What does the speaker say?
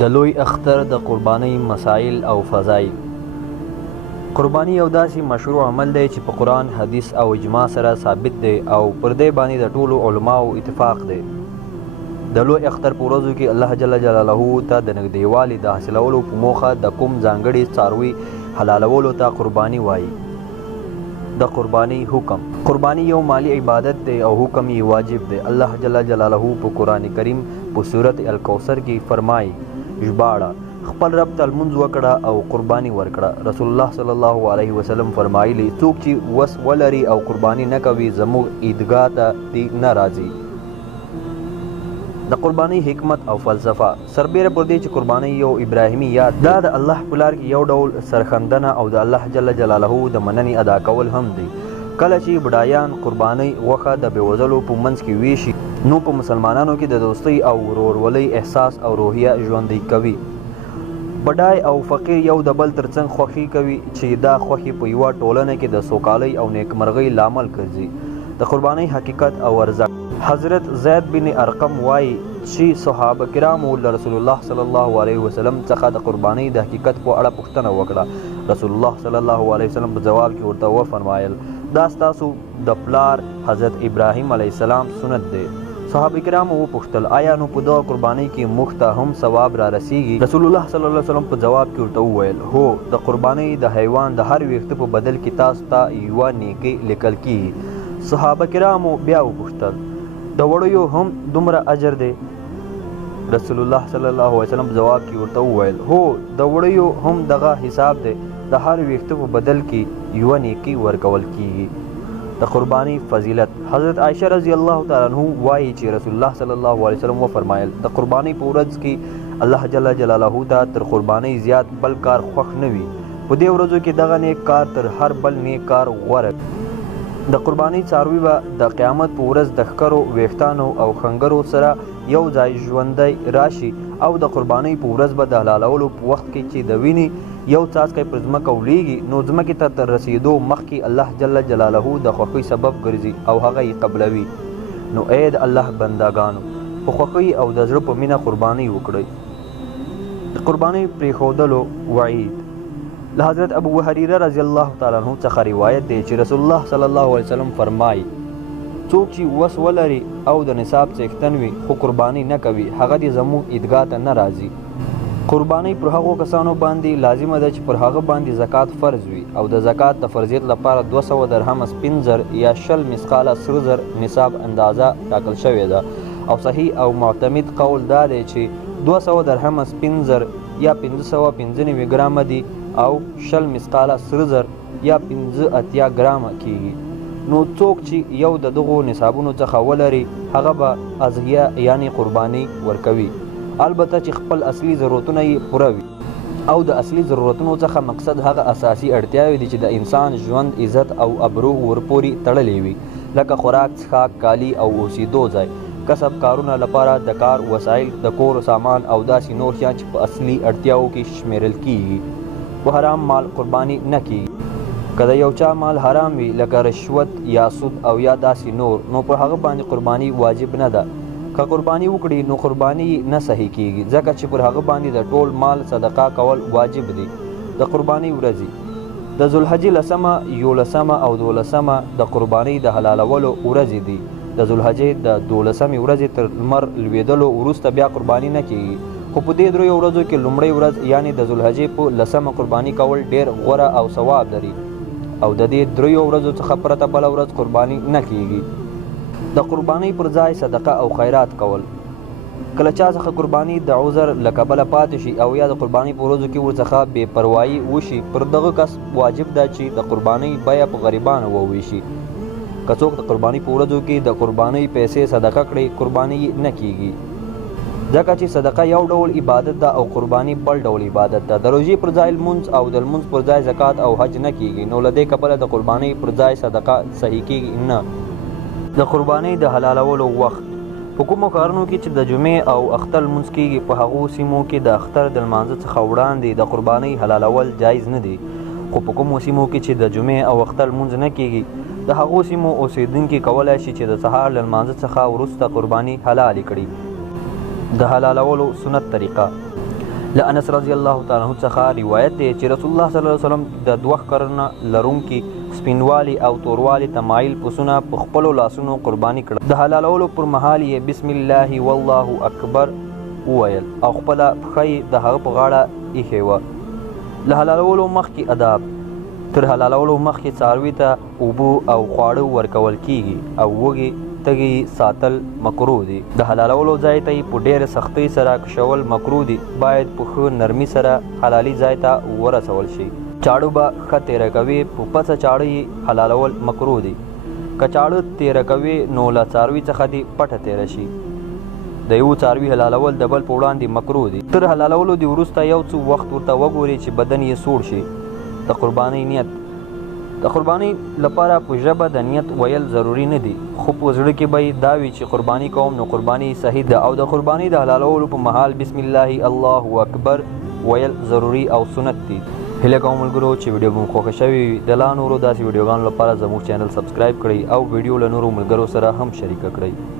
د لوی اختر د قربانۍ مسائل او فضایل. قرباني یو داسې مشروع عمل دی چې په قرآن، حدیث او اجماع سره ثابت دی او پر دې باندې د ټولو علماو اتفاق دی. د لوی اختر په ورځو کې الله جل جلاله ته د نږدېوالي د حاصلولو په موخه د کوم ځانګړي څاروي حلالولو ته قرباني وایي. د قرباني حکم. قرباني یو مالی عبادت دی او حکم یې واجب دی. الله جل جلاله په قرآن کریم په سورت الکوثر کې فرمایي: ژباړه خپل رب ته لمونځ وکړه او قرباني ورکړه. رسول الله صلی الله علیه وسلم فرمایلی: څوک چې وس ولري او قرباني نه کوي زموږ عیدګاه ته دی نه راځي. د قرباني حکمت او فلسفه. سربیره پر دې چې قرباني یو ابراهیمي یاد دا د الله په لار کې یو ډول سرښندنه او د الله جل جلاله د مننې ادا کول هم دی. کله چې بډایان قرباني غوښه د بېوزلو په منځ کې ویشي نو په مسلمانانو کې د دوستۍ او ورورولۍ احساس او روحیه ژوندی کوي. بډای او فقیر یو د بل ترڅنګ خوښي کوي چې دا خوښي په یوه ټولنه کې د سوکالۍ او نیکمرغۍ لامل ګرځي. د قربانۍ حقیقت او ارزښت. حضرت زید بن ارقم وایي چې صحابه کرامو له رسول الله صلی الله علیه وسلم څخه د قربانۍ د حقیقت په اړه پوښتنه وکړه. رسول الله صلی الله علیه وسلم په جواب کې ورته وفرمایل: دا ستاسو د پلار حضرت ابراهیم علیه السلام سنت دی. صحابه کرامو وپوښتل: آیا نو په دغه قربانۍ کې موږ ته هم ثواب را رسیږي؟ رسول الله صلی الله علیه وسلم په جواب کې ورته وویل: هو، د قربانۍ د حیوان د هر ویښته په بدل کې تاسو ته یوه نیکۍ لیکل کیږي. صحابه کرامو بیا وپوښتل: د وړیو هم دومره اجر دی؟ رسول الله صلی الله علیه وسلم په جواب کې ورته وویل: هو، د وړیو هم دغه حساب دی، د هر ویښته په بدل کې یوه نیکۍ ورکول کیږي. د قرباني فضیلت. حضرت عایشه رضی الله تعالی عنها وایي چې رسول الله صلی الله علیه وسلم وفرمایل: د قرباني په ورځ کې الله جل جلاله ته تر قرباني زیات بل کار خوښ نه وي. په دې ورځو کې دغه نیک کار تر هر بل نیک کار غوره. د قرباني څاروي به د قیامت په ورځ د ښکرو، ویښتانو او خنګرو سره یو ځای ژوندی راشي او د قربانۍ په ورځ به د حلالولو په وخت کې چې د وینې یو څاڅکی پر ځمکه ولیږي نو ځمکې ته تر رسېدو مخکې الله جل جلاله د خوښۍ سبب ګرځي او هغه یې قبلوي. نو ای د الله بندګانو، په خوښۍ او د زړه په مینه قربانۍ وکړئ. د قربانۍ پرېښودلو وعید. له حضرت ابو هریره رضی الله تعالی عنه څخه روایت دی چې رسول الله صلی الله علیه وسلم فرمایي: څوک چې وس ولري او د نصاب څښتن وي خو قرباني نه کوي هغه دې زموږ عیدګاه ته نه راځي. قرباني پر هغو کسانو باندې لازمه ده چې پر هغه باندې زکات فرض وي او د زکات د فرضیت لپاره 200 درهم سپین زر یا 60 مثقاله سره زر نصاب اندازه ټاکل شوې ده. او صحیح او معتمد قول دا دی چې 200 درهم سپین زر یا 595 ګرامه دي او 60 مثقاله سره زر یا 85 ګرامه کیږي. نو څوک چې یو د دغو نصابونو څخه ولري هغه به اضحیه یعنی قرباني ورکوي، البته چې خپل اصلي ضرورتونه یې پوره وي. او د اصلي ضرورتونو څخه مقصد هغه اساسي اړتیاوې دي چې د انسان ژوند، عزت او ابرو ورپورې تړلې وي، لکه خوراک، څښاک، کالي او اوسېدو ځای، کسب کارونه لپاره د کار وسایل، د کور سامان او داسې نور شیان چې په اصلي اړتیاوو کې شمیرل کیږي. په حرام مال قرباني نه کیږي. که د یو چا مال حرام وي لکه رشوت یا سود او یا داسې نور نو پر هغه باندې قرباني واجب نه ده. که قرباني وکړي نو قرباني نه صحیح کیږي ځکه چې پر هغه باندې د ټول مال صدقه کول واجب دي. د قرباني ورځې. د ذوالحجې 10مه، 11مه او 12مه د قرباني د حلالولو ورځې دي. د ذوالحجې د 12مې ورځې تر لمر لوېدلو وروسته بیا قرباني نه کیږي. خو په دې دریو ورځو کې لومړۍ ورځ یعنی د ذوالحجې په 10مه قرباني کول ډیر غوره او ثواب لري او د دې دریو ورځو څخه پرته بله ورځ قرباني نه کیږي. د قربانۍ پر ځای صدقه او خیرات کول. کله چا څخه قرباني د عذر له کبله پاتې شي او یا د قربانۍ په ورځو کې ورڅخه بې پروایي وشي پر دغه کس واجب ده چې د قربانۍ بیه په غریبانو وویشي. که څوک د قربانۍ په ورځو کې د قربانۍ پیسې صدقه کړي قرباني نه کیږي ځکه چې صدقه یو ډول عبادت ده او قرباني بل ډول عبادت ده. د روژې پر ځای لمونځ او د لمونځ پر ځای زکات او حج نه کیږي. نو له دې کبله د قربانۍ پر ځای صدقه صحیح کیږي نه. د قربانۍ د حلالولو وخت. په کومو کارونو کې چې د جمعې او اختر لمونځ کیږي په هغو سیمو کې د اختر د لمانځه څخه وړاندې د قربانۍ حلالول جایز نه دي. خو په کومو سیمو کې چې د جمعې او اختر لمونځ نه کیږي د هغو سیمو اوسیدونکي کولی شي چې د سهار له لمانځه څخه وروسته قرباني حلالې کړي. د حلالولو سنت طریقه. له انس رضی الله تعالی عنہ څخه روایت دی چې رسول الله صلی الله علیه وسلم د 2 قرن لرونکي سپینوالي او توروالی تمایل پسونه په خپلو لاسونو قرباني کړه. د حلالولو پر مهال یې بسم الله والله اکبر وویل او خپله پښه یې د هغه په غاړه ایښې وه. له حلالولو مخکې اداب: تر حلالولو مخکې څاروي ته اوبه او خواړه ورکول کیږي او وږې تږي ساتل مکروه دي. د حلالولو ځای ته یې په ډېره سختۍ سره کشول مکروه دي. باید په ښه نرمي سره حلالي ځای ته ورسول شي. چاړه به ښه تیره کوي، په پسه چاړه یې حلالول مکروه دي. که چاړه تیره کوي نو له څاروي څخه دې پټه تیره شي. د یو څاروي حلالول د بل په وړاندې مکروه دي. تر حلالولو د وروسته یو څه وخت ورته وګوري چې بدن یې سوړ شي. د قربانۍ نیت: د قربانۍ لپاره په ژبه د نیت ویل ضروري نه دي، خو په زړه کې به دا وي چې قرباني کوم نو قرباني صحیح ده. او د قربانۍ د حلالولو په مهال بسم الله الله اکبر ویل ضروري او سنت دي. هیله کوم ملګرو چې ویډیو مو خوښه شوې وي د لا نورو داسې ویډیوګانو لپاره زموږ چینل سبسکرایب کړئ او ویډیو له نورو ملګرو سره هم شریکه کړئ.